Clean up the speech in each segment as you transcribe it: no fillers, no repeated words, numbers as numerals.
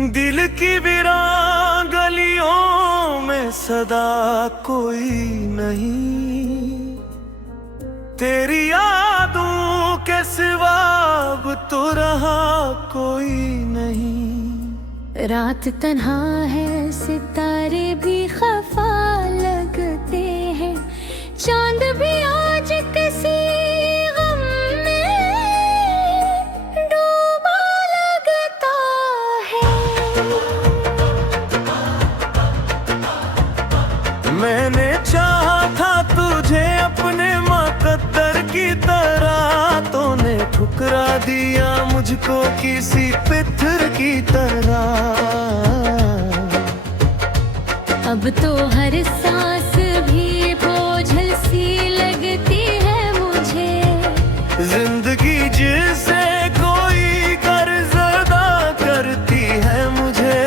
दिल की वीरान गलियों में सदा कोई नहीं, तेरी यादों के सिवा अब तो रहा कोई नहीं। रात तन्हा है, सितारे भी खफा लगते हैं, चांद भी आज किसी गम में डूबा लगता है। मैंने चाहा था तुझे अपने मुकद्दर की तरह, तूने ठुकरा दिया मुझको किसी पत्थर की तरह। अब तो हर सांस भी बोझल सी लगती है मुझे, जिंदगी जिसे कोई कर्ज अदा करती है मुझे।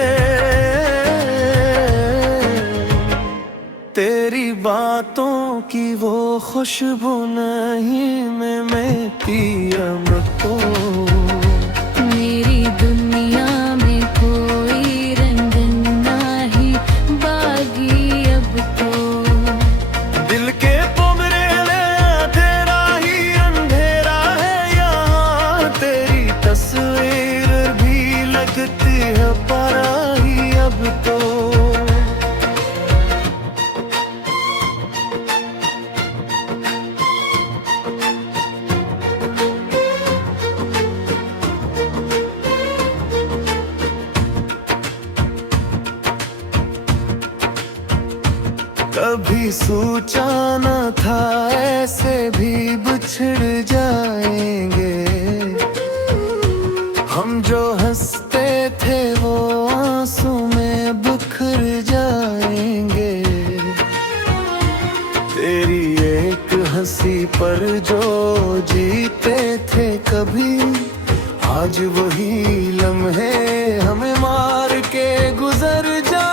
तेरी बातों की वो खुशबू नहीं मैं पिया मुझको। मेरी दुनिया में कोई रंग नहीं बागी अब तो। दिल के पुमरे में तेरा ही अंधेरा है यहाँ, तेरी तस्वीर भी लगती है पराई अब तो। कभी सोचा न था ऐसे भी बिछड़ जाएंगे, हम जो हंसते थे वो आंसू में बिखर जाएंगे। तेरी एक हंसी पर जो जीते थे कभी, आज वही लम्हे हमें मार के गुजर जाएंगे।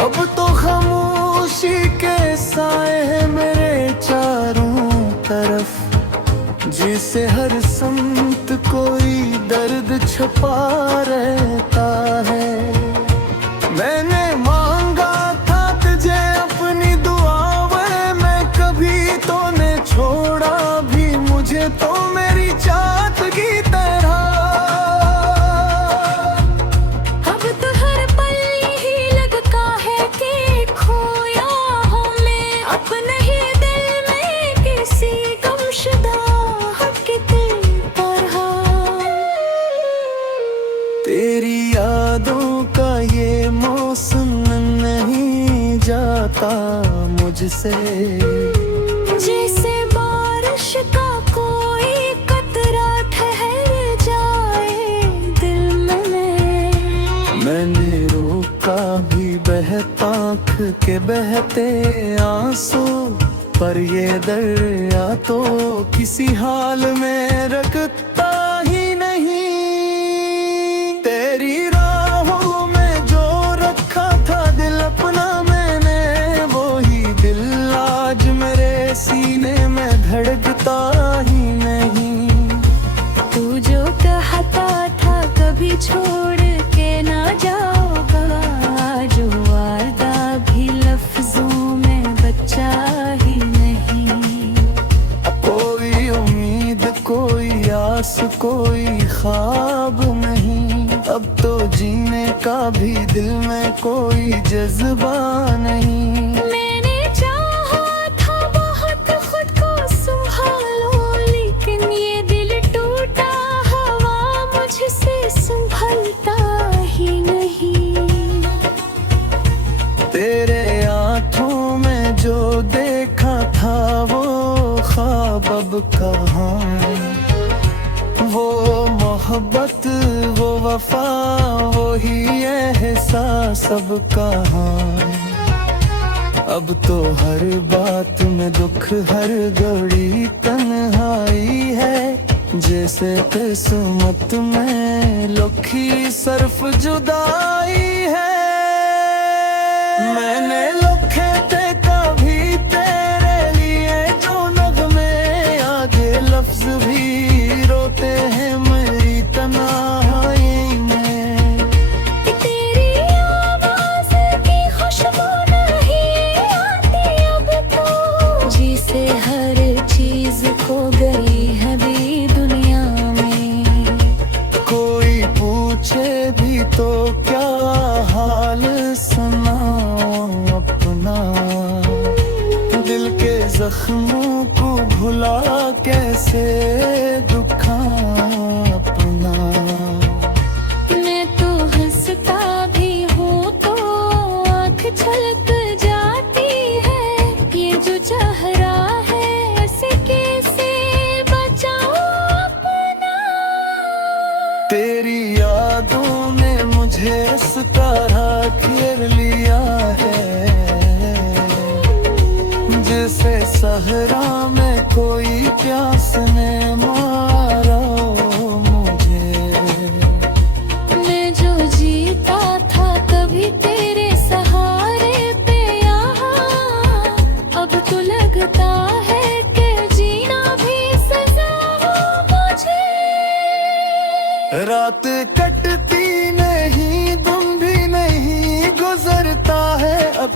अब तो खामोशी के साए हैं मेरे चारों तरफ, जिसे हर समत कोई दर्द छुपा रहता है। मैंने मांगा था तुझे अपनी दुआओं में, कभी तो ने छोड़ा भी मुझे तो मेरी चाहत की तरह। तेरी यादों का ये मौसम नहीं जाता मुझसे, जैसे बारिश का कोई कतरा ठहर जाए दिल में। मैंने रोका भी बहता आँख के बहते आंसू, पर ये दरिया तो किसी हाल में रखता ही नहीं। तेरी राहों में जो रखा था दिल अपना मैंने, वो ही दिल आज मेरे सीने में धड़कता ही नहीं। तू जो कहता था कभी छोड़ के ना जाओगा, जो वादा भी लफ्जों में बचा ही नहीं। कोई उम्मीद कोई आस कोई ख्वाब नहीं, अब तो जीने का भी दिल में कोई जज्बा नहीं। मैंने चाहा था बहुत खुद को संभालो, लेकिन ये दिल टूटा हवा मुझसे संभलता ही नहीं। तेरे आँखों में जो देखा था वो ख्वाब अब कहाँ, वो मोहब्बत वो वफा वही एहसास अब कहाँ। अब तो हर बात में दुख हर घड़ी तन्हाई है, जैसे किस्मत में लुखी सर्फ जुदाई है। मैंने लिखे थे कभी तेरे लिए जो नगमे, आगे लफ्ज भी रोते हैं मेरी तन्हाई में। तेरी आवाज़ की खुशबू नहीं आती अब तो, जिसे हर चीज़ खो गई है भी दुनिया में। कोई पूछे भी तो क्या हाल सुनाऊं अपना, दिल के जख्मों को भुला कैसे दुखाऊं अपना। मैं तो हंसता भी हूँ तो आँख छलक जाती है, ये जो चेहरा है ऐसे कैसे बचाऊं अपना। तेरी यादों ने मुझे इस तरह घेर लिया है, जैसे सहरा में कोई प्यास ने मारा मुझे। मैं जो जीता था कभी तेरे सहारे पे यहाँ, अब तो लगता है कि जीना भी सजा हो मुझे। रात कटती नहीं, दिन भी नहीं गुजरता है, अब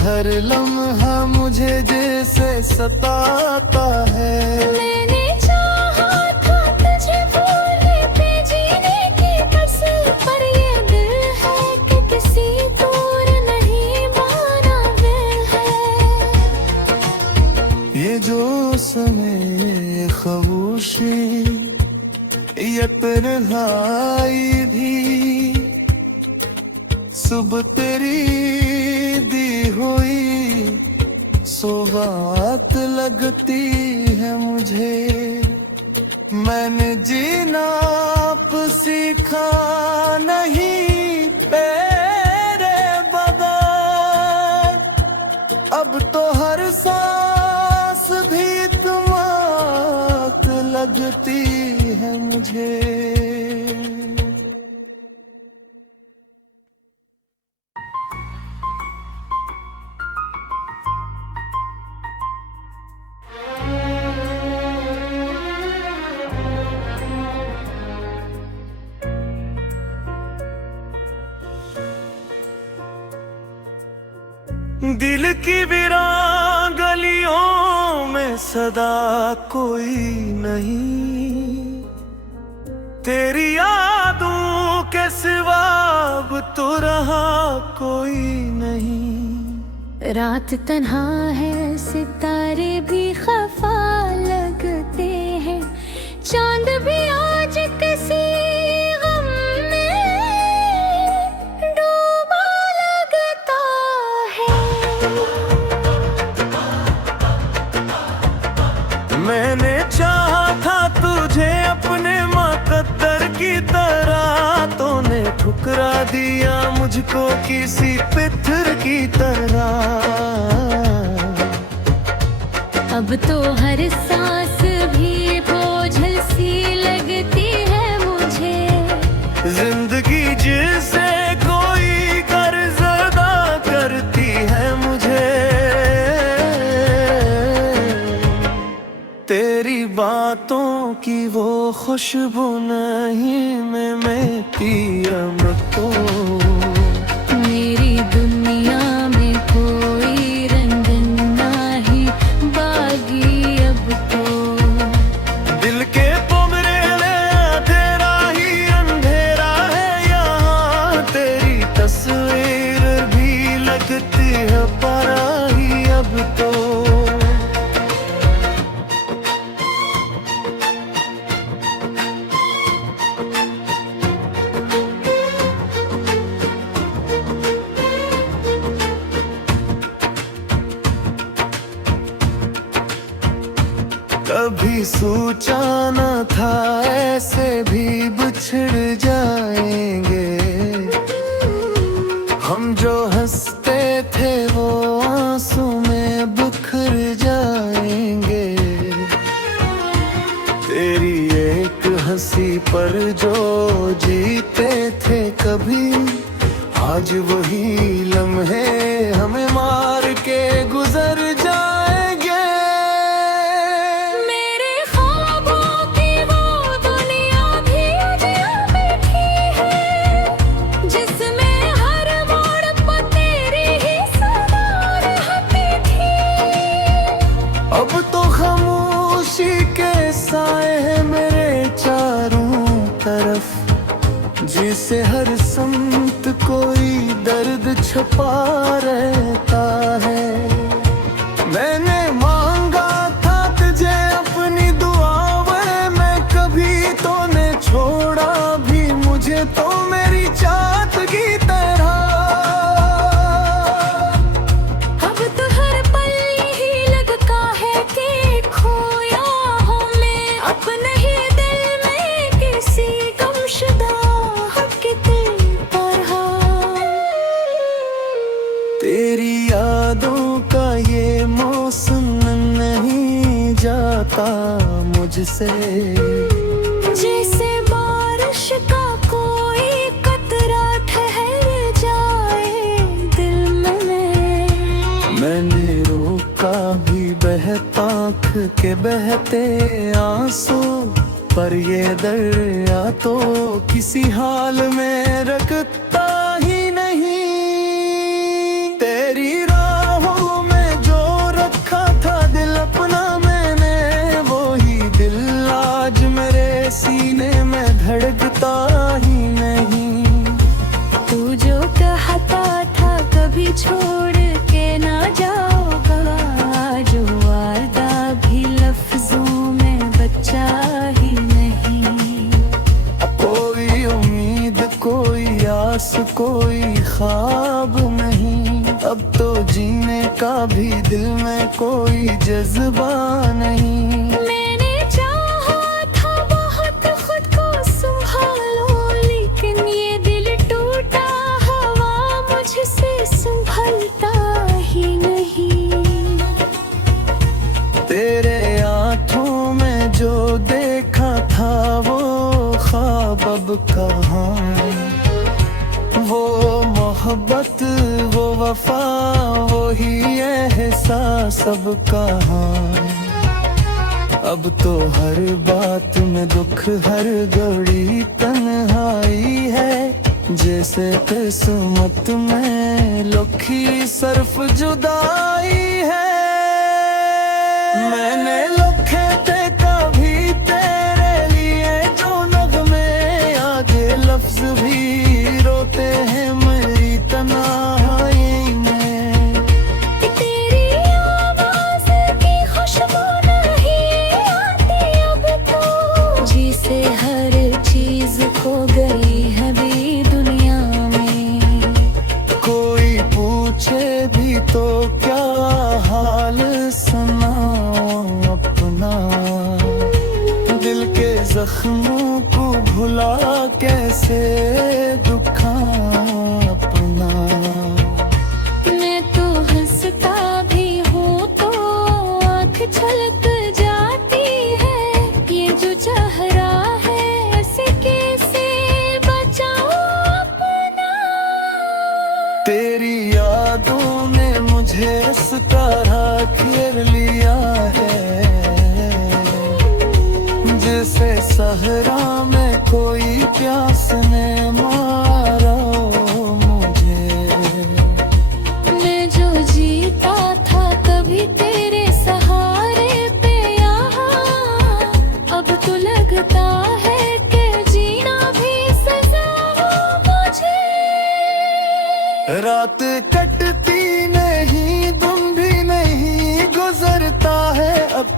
हर लम्हा मुझे जैसे सताता है। मैंने चाहा था तुझे भूलने पे जीने की बस, पर ये दिल है कि किसी दूर नहीं माना दिल है। ये जो समय खामोशी ये तन्हाई भी, सुबह तेरी दी हुई सौगात लगती है मुझे। मैंने जीना अब सीखा नहीं तेरे बगैर, अब तो हर सांस भी तुम्हारी लगती है मुझे। दिल की वीरान गलियों में सदा कोई नहीं, तेरी यादों के सिवा अब तो रहा कोई नहीं। रात तन्हा है सितारे भी खफा लगते हैं, चांद भी आज किसी गम में डूबा लगता है। मैंने चाहा था तुझे अपने मुकद्दर की तरह, तूने ठुकरा दिया मुझको किसी पत्थर की तरह। अब तो हर सांस भी बोझल सी लगती है मुझे, जिंदगी जिसे कोई कर्ज अदा करती है मुझे। तेरी बातों की वो खुशबू नहीं मैं पियम तो, मेरी दुनिया में कोई रंग नहीं बागी अब तो। दिल के पुमरे में तेरा ही अंधेरा है यहाँ, तेरी तस्वीर भी लगती है पराही अब तो। कभी सोचा न था ऐसे भी बिछड़ जाएंगे, हम जो हंसते थे वो आंसू में बिखर जाएंगे। तेरी ये किसी पर जो जीते थे कभी, आज वही लम्हे हमें मार के गुजर जाएंगे। मेरे ख्वाबों की वो दुनिया भी अजिया बैठी है, जिसमें हर मोड़ पर तेरी ही सदा रहती थी। अब तो खामोशी के साए हैं मेरे चारों तरफ, जिसे हर संत कोई दर्द छुपा रहता है। मैंने मांगा था तुझे अपनी दुआएं, मैं कभी तो ने छोड़ा भी मुझे तो मेरी चाहत की तरह। अब तो हर पल यही लगता है कि खोया हूँ मैं अपने ही दिल में किसी गुमशुदा की तरह। तेरी यादों का ये मौसम नहीं जाता मुझसे, जैसे बारिश का कोई कतरा ठहर जाए दिल में। मैंने रोका भी बहता आँख के बहते आंसू, पर ये दरिया तो किसी हाल में रखता ही नहीं। तेरी राहों में जो रखा था दिल अपना मैंने, वो ही दिल आज मेरे सीने में धड़कता ही नहीं। तू जो कहता था कभी छोड़ के ना जाओगा, जो वादा भी लफ्जों में बचा ही नहीं। कोई उम्मीद कोई आस कोई ख्वाब नहीं, अब तो जीने का भी दिल में कोई जज्बा नहीं। मैंने चाहा था बहुत खुद को संभालो, लेकिन ये दिल टूटा हवा मुझसे संभलता ही नहीं। तेरे आँखों में जो देखा था वो ख्वाब अब कहाँ, वो मोहब्बत वो वफा वो ही एहसास अब कहाँ। अब तो हर बात में दुख हर घड़ी तन्हाई है, जैसे किस्मत में लिखी सिर्फ जुदाई है। मैंने लिखे थे कभी तेरे लिए जो नगमे, आगे लफ्ज भी रोते हैं मेरी तन्हाई में। तेरी आवाज़ की खुशबू नहीं आती अब तो, जिसे हर चीज खो गई है भी दुनिया में। कोई पूछे भी तो क्या हाल सुनाऊं अपना, दिल के जख्मों को भुला कैसे दुखाऊं अपना। मैं तो हंसता भी हूँ तो आँख छलक जाती है, ये जो चेहरा है ऐसे कैसे बचाऊं अपना। तेरी यादों ने मुझे इस तरह घेर लिया है, जैसे सहरा में कोई प्यास ने मारा मुझे। मैं जो जीता था कभी तेरे सहारे पे यहाँ, अब तो लगता है कि जीना भी सजा हो मुझे। रात कटती नहीं दिन भी नहीं गुजरता है, अब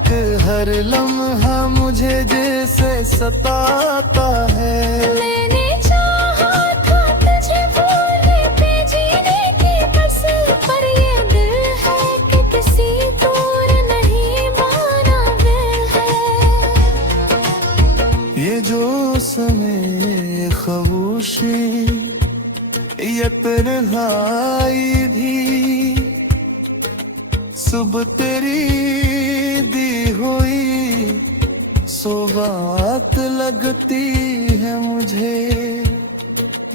हर लम्हा मुझे जैसे सताता है। मैंने चाहा था तुझे भूलने पे जीने की बस, पर ये दिल है कि किसी दूर नहीं माना है। ये जो समय खामोशी ये तन्हाई भी, सुबह तेरी दी हुई सौगात लगती है मुझे।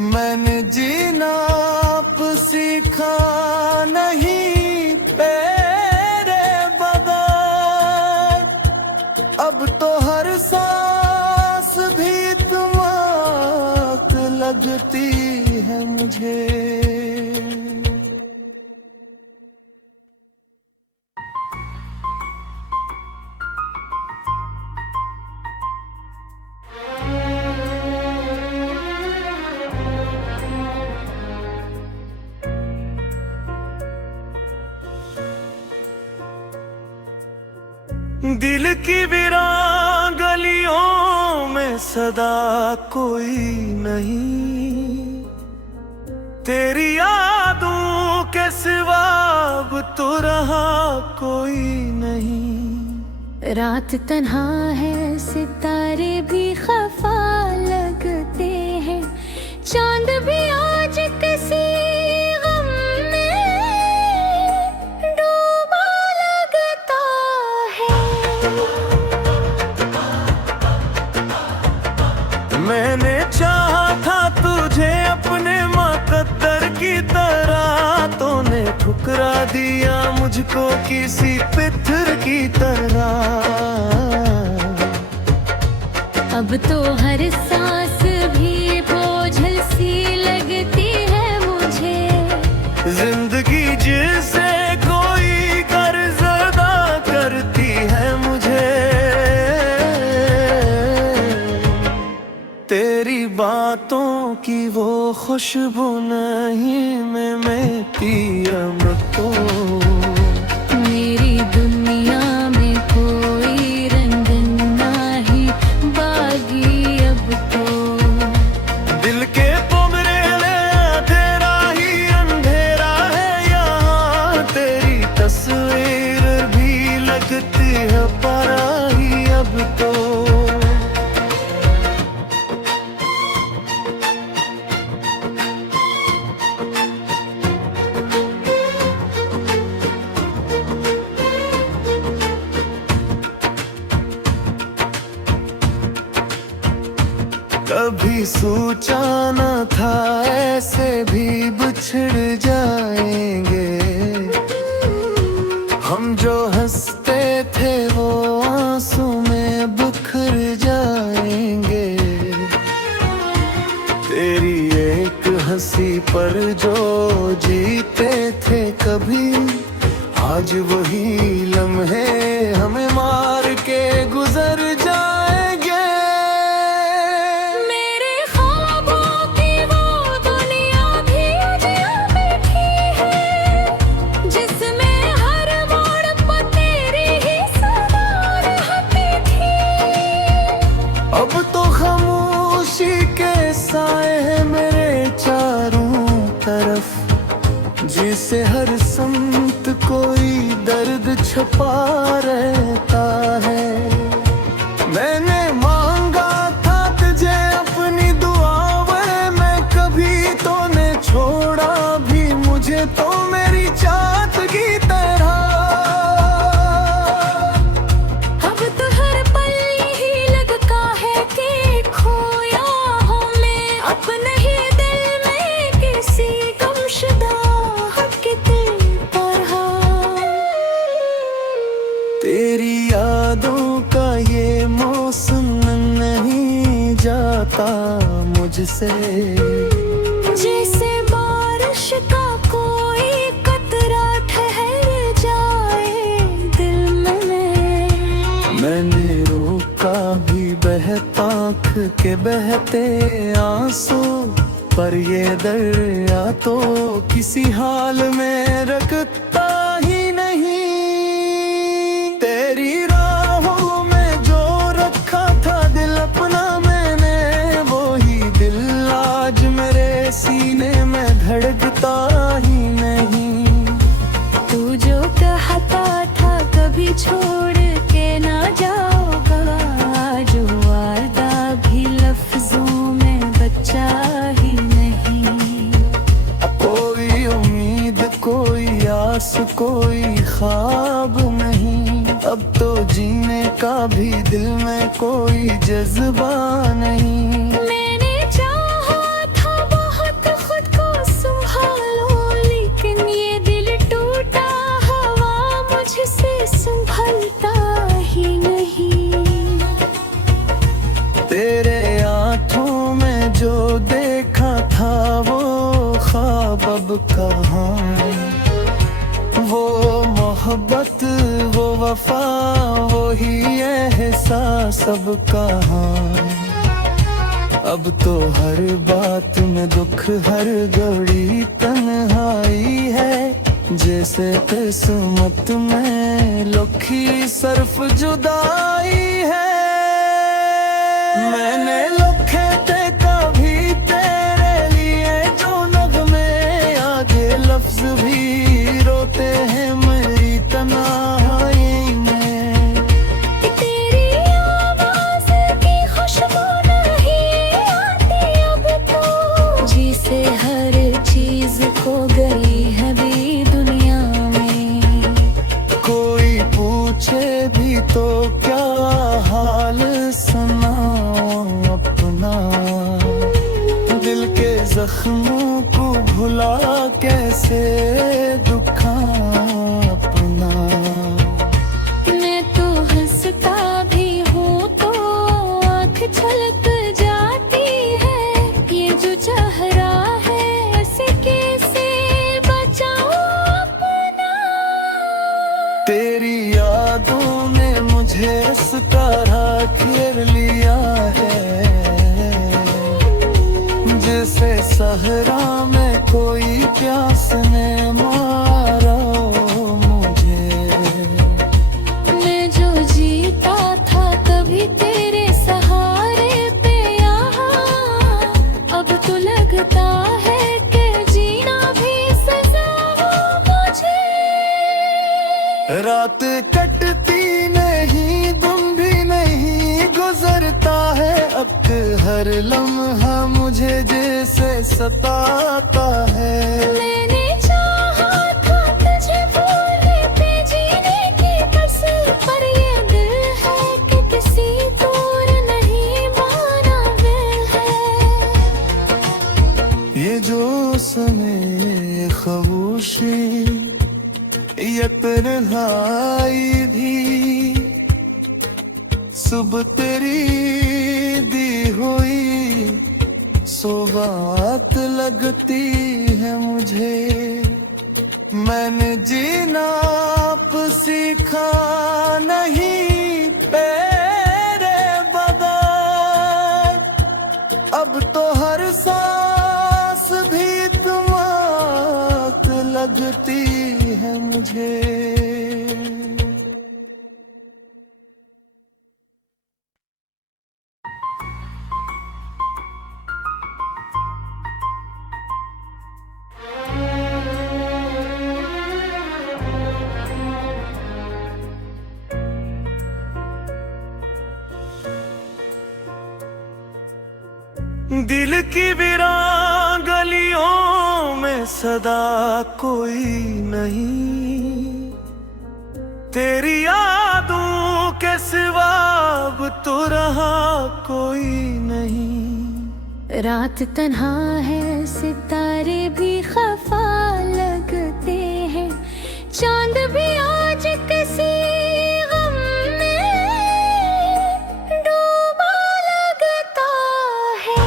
मैंने जीना आप सीखा नहीं तेरे बगैर। अब तो हर सांस भी तुम्हारी लगती है मुझे। दिल की वीरान गलियों में सदा कोई नहीं। तेरी यादों के सिवा अब तो रहा कोई नहीं। रात तन्हा है, सितारे भी खफा लगते हैं। चांद भी आज किसी गम में डूबा लगता है। मैंने चाहा था तुझे अपने मुकद्दर की तरह, तूने ठुकरा दिया मुझको किसी पत्थर की तरह। अब तो हर सांस भी बोझल सी लगती है मुझे। जिंदगी जिसे कोई कर्ज अदा करती है मुझे। तेरी बातों की वो खुशबू नहीं मैं पिया तो। मेरी दुनिया में कोई रंग नहीं बागी अब तो। दिल के पुमरे तेरा ही अंधेरा है यहाँ। तेरी तस्वीर भी लगती है पराही अब तो। कभी सोचा न था ऐसे भी बिछड़ जाएंगे। हम जो हंसते थे वो आंसू में बिखर जाएंगे। तेरी एक हंसी पर जो जीते थे कभी, आज वही लम्हे हमें मार के गुजर जाएंगे। मेरे ख्वाबों की वो दुनिया भी जिया बैठी है, जिसमें हर मोड़ पर तेरी ही सदा रहती थी। अब तो खामोशी के साए हैं मेरे चारों तरफ, जिसे हर संत कोई दर्द छुपा रहता है। मैंने मांगा था तुझे अपनी दुआओं में, कभी तो ने छोड़ा भी मुझे तो मेरी चाहत की तरह। अब तो हर पल यही लगता है कि खोया हूँ मैं अपने ही दिल में किसी गुमशुदा की तरह। तेरी यादों का ये मौसम नहीं जाता मुझसे। जैसे बारिश का कोई कतरा ठहर जाए दिल में। मैंने रोका भी बहता आँख के बहते आंसू, पर ये दरिया तो किसी हाल में रखता ही नहीं। तेरी राहों में जो रखा था दिल अपना मैंने, वो ही दिल आज मेरे सीने में धड़कता ही नहीं। तू जो कहता था कभी छोड़ के ना जाओगा, जो वादा भी लफ्जों में बचा ही नहीं। कोई उम्मीद कोई आस कोई ख्वाब नहीं, अब तो जीने का भी दिल में कोई जज्बा नहीं। मैंने चाहा था बहुत खुद को संभालो, लेकिन ये दिल टूटा हवा मुझसे संभलता ही नहीं। तेरे आँखों में जो देखा था वो ख्वाब अब कहाँ, वो मोहब्बत वो वफा वही एहसास अब कहाँ। अब तो हर बात में दुख, हर घड़ी तन्हाई है, जैसे किस्मत में लिखी सिर्फ जुदाई है। मैंने लिखे थे कभी तेरे लिए जो नगमे, आगे लफ्ज भी रोते हैं मेरी तन्हाई में। तेरी आवाज़ की खुशबू नहीं आती अब तो, जिसे हर चीज़ खो गई है भी दुनिया में। कोई पूछे भी तो क्या हाल सुनाऊं अपना, दिल के जख्मों को भुला कैसे दुखाऊं अपना। मैं तो हंसता भी हूँ तो आँख छलक जाती है, ये जो चेहरा है ऐसे कैसे बचाऊं अपना। तेरी यादों ने मुझे इस तरह घेर लिया है, जैसे सहरा में कोई प्यास ने मारा मुझे। मैं जो जीता था कभी तेरे सहारे पे यहाँ, अब तो लगता है कि जीना भी सजा हो मुझे। रात कटती नहीं, दिन भी नहीं गुजरता है, अब हर लम्हा मुझे जैसे सताता है। मैंने चाहा था तुझे भूलने पे जीने की बस, पर ये दिल है कि किसी दूर नहीं माना दिल है। ये जो समय खामोशी, ये तन्हाई भी सुबह तेरी दी हुई सौगात लगती है मुझे। मैंने जीना अब सीखा नहीं तेरे बगैर, अब तो हर सांस भी तुम्हात लगती है मुझे। दिल की वीरान गलियों में सदा कोई नहीं, तेरी यादों के सिवा अब तो रहा कोई नहीं। रात तन्हा है, सितारे भी खफा लगते हैं, चांद भी आज किसी गम में डूबा लगता है।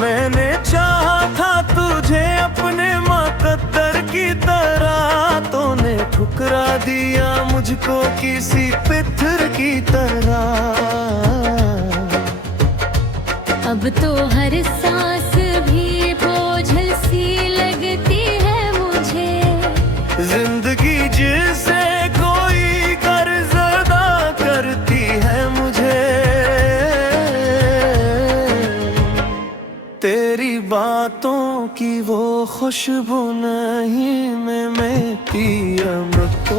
मैंने चाहा था तुझे अपने मुकद्दर की तरह, तूने ठुकरा दिया मुझको किसी पत्थर की तरह। अब तो हर सांस भी बोझल सी लगती है मुझे, जिंदगी जिसे कोई कर्ज अदा करती है मुझे। तेरी बातों की वो खुशबू नहीं मैं पिया मुझको।